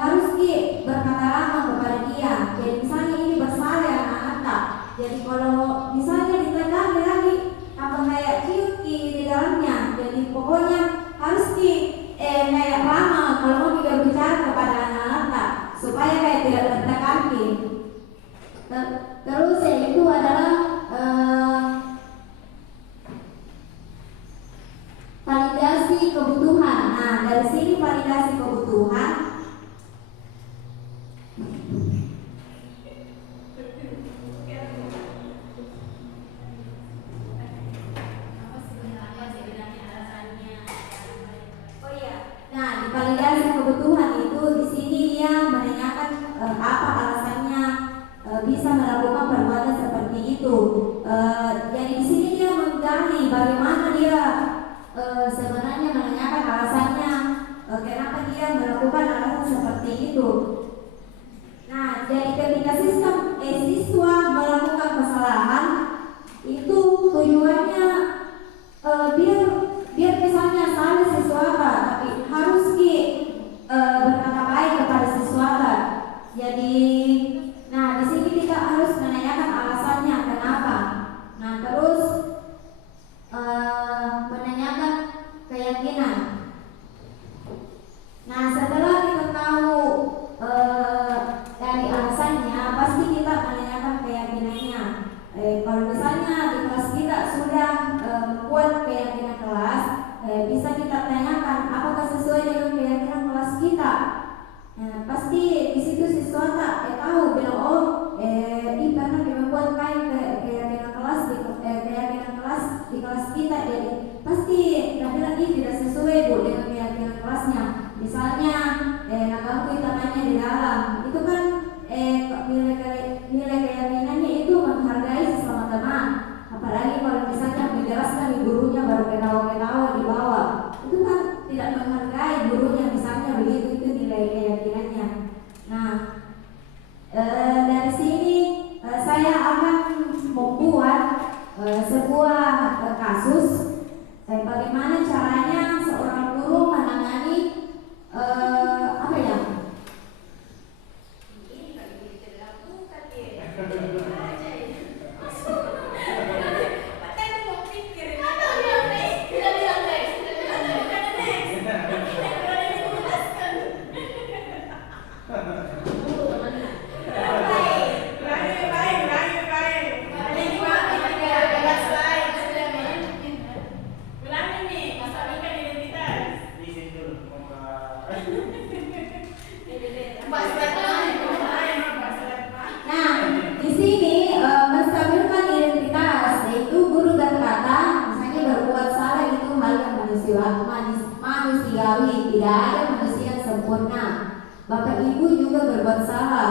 harus berkata lama kepada dia. Jadi misalnya ini bersalah anak-anak tak. Jadi kalau misalnya ditekan lagi apa kayak ciut di dalamnya. Jadi pokoknya harus kayak lama kalau mau juga bicara kepada anak-anak tak, supaya kayak tidak tertekan. Terus itu adalah validasi kebutuhan. Nah, dari sini validasi kebutuhan Nah, di validasi kebutuhan itu di sini dia menanyakan apa alasannya bisa melakukan perbuatan seperti itu. Jadi di sini dia menggali bagaimana dia sebenarnya menanyakan alasannya kenapa dia melakukan alasan seperti itu. Nah, jadi ketika siswa melakukan kesalahan itu tujuannya biar misalnya salah siswa tapi harus berkata baik kepada siswa. Jadi nah di sini kita harus menanyakan alasannya kenapa. Nah terus menanyakan keyakinan. Nah setelah kita tahu Nah, di sini menstabilkan identitas, yaitu guru berkata, misalnya berbuat salah itu hal yang manusiawi, tidak ada manusia yang sempurna. Bapak Ibu juga berbuat salah.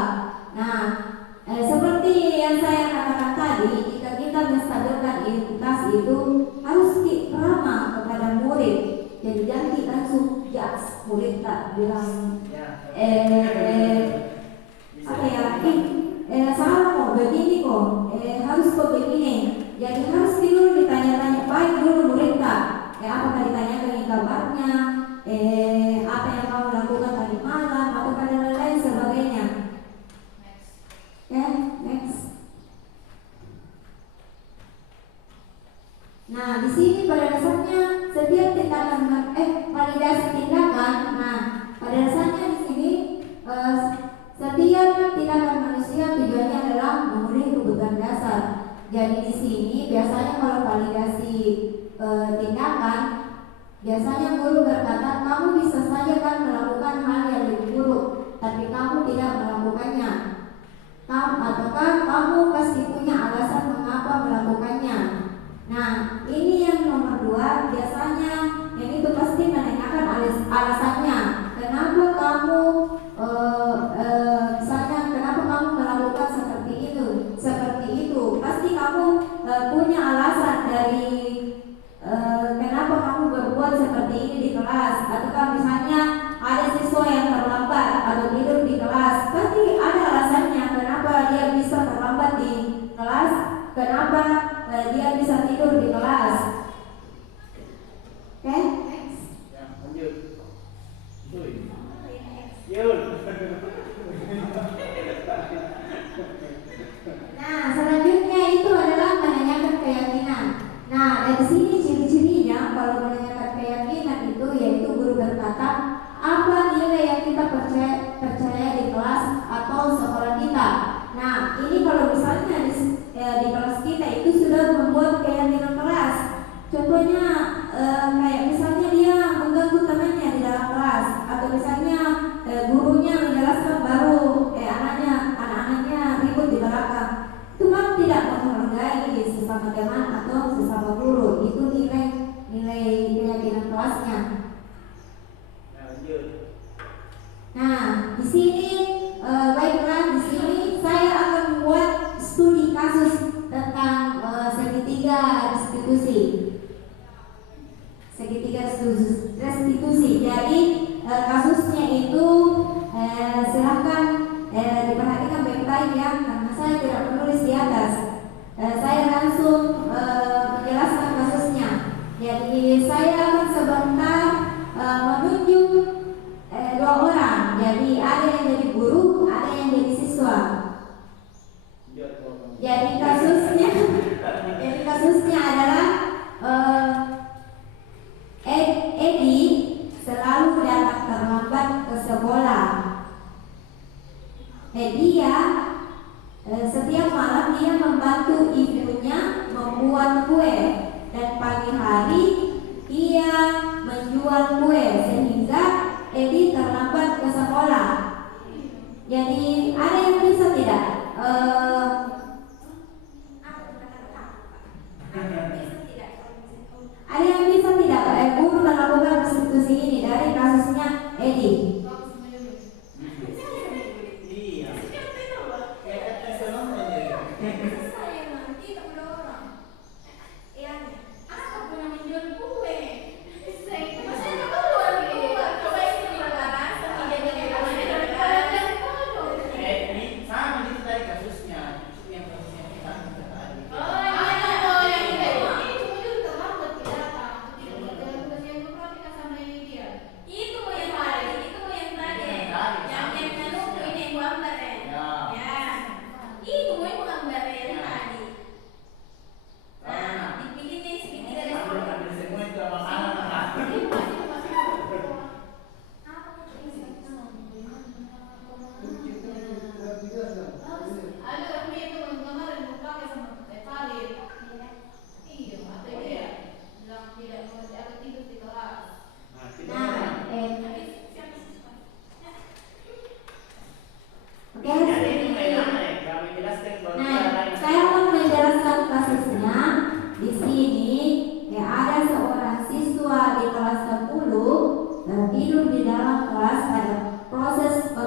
Nah, seperti yang saya katakan tadi, jika kita menstabilkan identitas itu harus ramah kepada murid. Jadi jangan kita langsung judge murid, tak bilang salah kok begini kok, harus kok begini. Jadi harus dulu ditanya-tanya baik dulu murid tak, apakah ditanyakan kabarnya, apa yang kamu lakukan tadi malam, atau dan lain sebagainya. Next. Nah, di sini pada dasarnya setiap tindakan validasi tindakan. Nah, pada dasarnya di sini setiap tindakan manusia tujuannya adalah memenuhi kebutuhan dasar. Jadi di sini biasanya kalau validasi tindakan, biasanya guru berkata kamu bisa saja kan melakukan hal yang lebih buruk, tapi kamu tidak melakukannya. Ataukah kamu pasti punya alasan mengapa melakukannya. Nah, ini yang nomor 2, biasanya yang itu pasti menanyakan alasannya. Kenapa kamu misalnya kenapa kamu melakukan seperti itu? Pasti kamu punya alasan dari kenapa kamu berbuat seperti ini di kelas. Ataukah misalnya ada siswa yang terlambat atau tidur di kelas, pasti ada alasannya kenapa dia bisa terlambat di kelas, kenapa dia bisa tidur di kelas. Oke? Next. Ya, lanjut. Yul. Nah, selanjutnya itu adalah menanyakan keyakinan. Nah, dari sini ciri-cirinya kalau menanyakan keyakinan itu yaitu guru berkata, apa nilai yang kita percaya di kelas atau sekolah kita. Nah, ini kalau misalnya di kelas kita itu sudah membuat keyakinan kelas. Contohnya kayak misalnya dia mengganggu temannya di dalam kelas, atau misalnya gurunya menjelaskan baru anak-anaknya ribut di belakang. Itu kan tidak menghargai sesama teman atau sesama guru. Itu nilai keyakinan kelasnya. Nah, di sini baiklah, di sini saya akan membuat studi kasus tentang segitiga restitusi. Jadi kasusnya itu silahkan diperhatikan baik-baik ya, karena saya tidak menulis di atas. Saya langsung menjelaskan kasusnya. Jadi saya akan sebentar menunjuk 2 orang. Jadi ada yang jadi guru, ada yang jadi siswa. Jadi kasusnya adalah Edi selalu datang terlambat ke sekolah. Edi setiap malam dia membantu ibunya membuat kue, dan pagi hari ia menjual kue sehingga Edi terlambat ke sekolah. Jadi ada yang bisa tidak? Ada yang bisa tidak guru melakukan restitusi ini dari kasusnya Edi? Iya.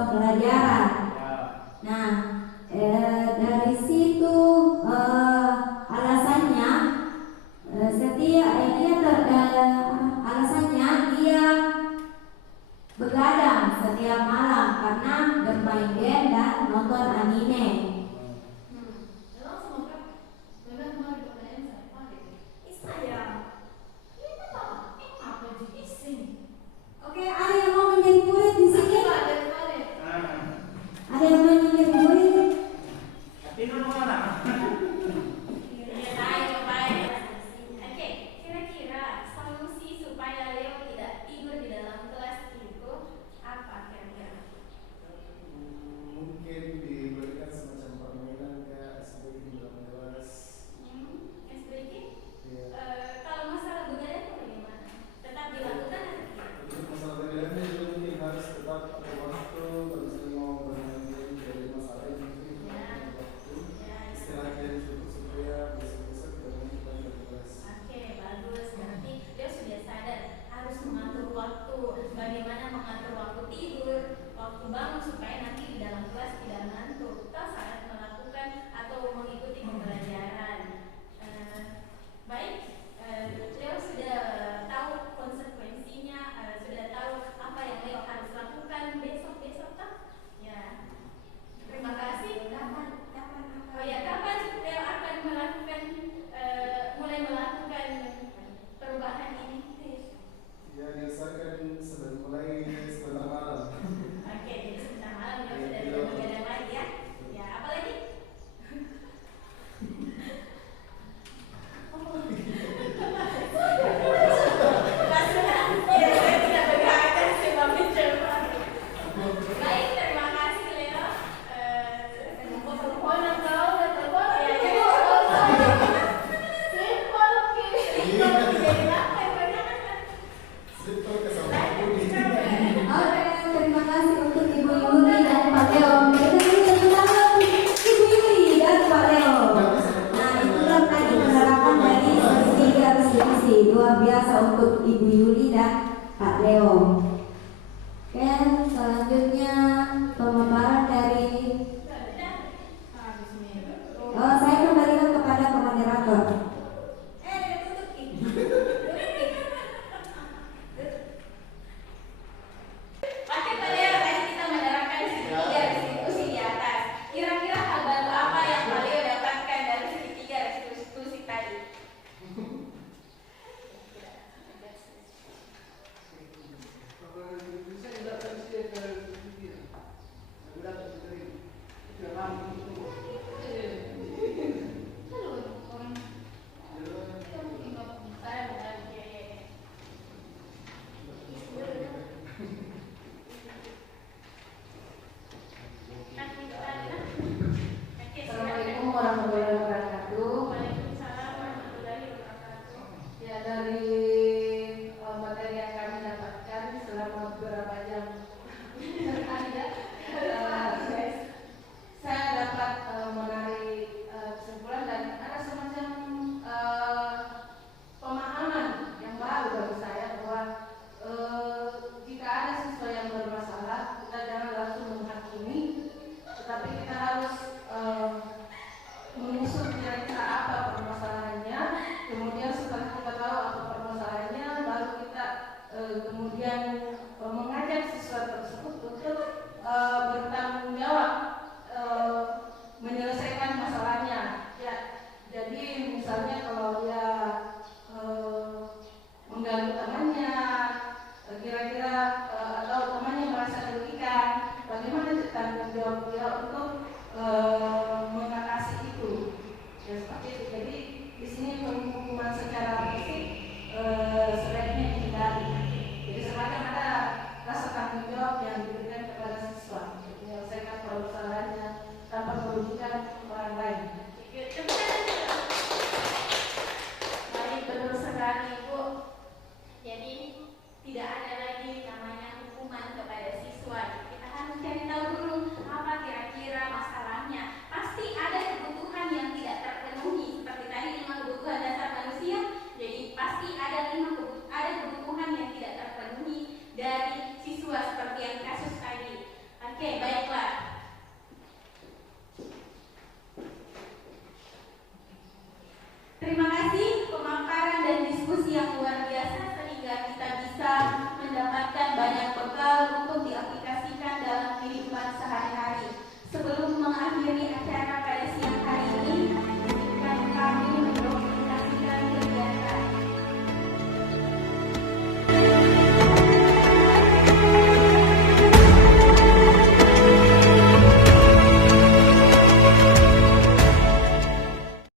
pembelajaran. Ya. Nah, dari situ alasannya alasannya dia begadang setiap malam karena bermain game dan nonton anime. Memang semoga memang kemarin pertanyaan saya pakai. Saya ini apa di sini? Oke, ada yang mau menjadi murid di sini? Ada kemarin. Ada yang mau menjadi murid? Tidur mana? Oke, kira-kira solusi supaya Leo tidak tidur di dalam kelas itu apa kira-kira? Mungkin diberikan semacam permainan kayak seperti di dalam kelas. SBG? Ya. Kalau masalah begadang itu bagaimana? Tetap dilakukan atau tidak? Untuk masalah berbeda juga mungkin harus tetap ada waktu kalau misalnya mau bermain game dari masalah itu mungkin Ya. ada waktu Ya, istirahatnya cukup supaya besok-besok bangun lagi ke kelas. Oke, bagus. Berarti dia sudah sadar harus mengatur waktu. Bagaimana mengatur waktu tidur, waktu bangun supaya nanti di dalam kelas tidak ngantuk. Atau saat melakukan atau mengikuti pembelajaran. Baik, Leo sudah tahu konsekuensinya, sudah tahu apa yang Leo harus lakukan besok-besok kan? Ya. Terima kasih. Oh ya, kapan Leo akan melakukan mulai melakukan perubahan ini? Ya diusahakan sebelum mulai sebentar malam. Oke, jadi sebentar malam Leo sudah tidak begadang lagi ya. Ya, apa lagi? Ya, saya tidak begadang sih, Mami coba. Baik, terima kasih Leo. Mau telepon atau udah telepon? Ya, ya. Simpel, oke. Jadi apa yang banyak? Simple kesamaan budi. Oke, terima kasih untuk Ibu Yuli dan Pak Leo. Kita beri tepuk tangan Ibu Yuli dan Pak Leo. Nah, itulah tadi penerapan dari sesi 3 restitusi. Luar biasa untuk Ibu Yuli dan Pak Leo. Oke, selanjutnya pemaparan dari saya kembalikan kepada moderator. Oke, Pak Leo, tadi kita menerapkan segitiga restitusi di atas. Kira-kira hal baru apa yang Pak Leo dapatkan dari segitiga restitusi tadi? Saya bukan Assalamualaikum warahmatullahi wabarakatuh. Waalaikumsalam warahmatullahi wabarakatuh. Ya, dari materi yang kami dapatkan selama beberapa jam tadi ya, saya dapat menarik kesimpulan dan ada semacam pemahaman yang baru bagi saya bahwa jika ada siswa yang bermasalah, kita jangan langsung menghakimi, tetapi kita harus mengusut kira-kira apa permasalahannya. Kemudian setelah kita tahu apa permasalahannya, baru kita kemudian mengajak siswa tersebut untuk bertanggung jawab menyelesaikan masalahnya. Ya, jadi misalnya kalau dia mengganggu temannya, kira-kira atau temannya merasa dirugikan, bagaimana tanggung jawab dia untuk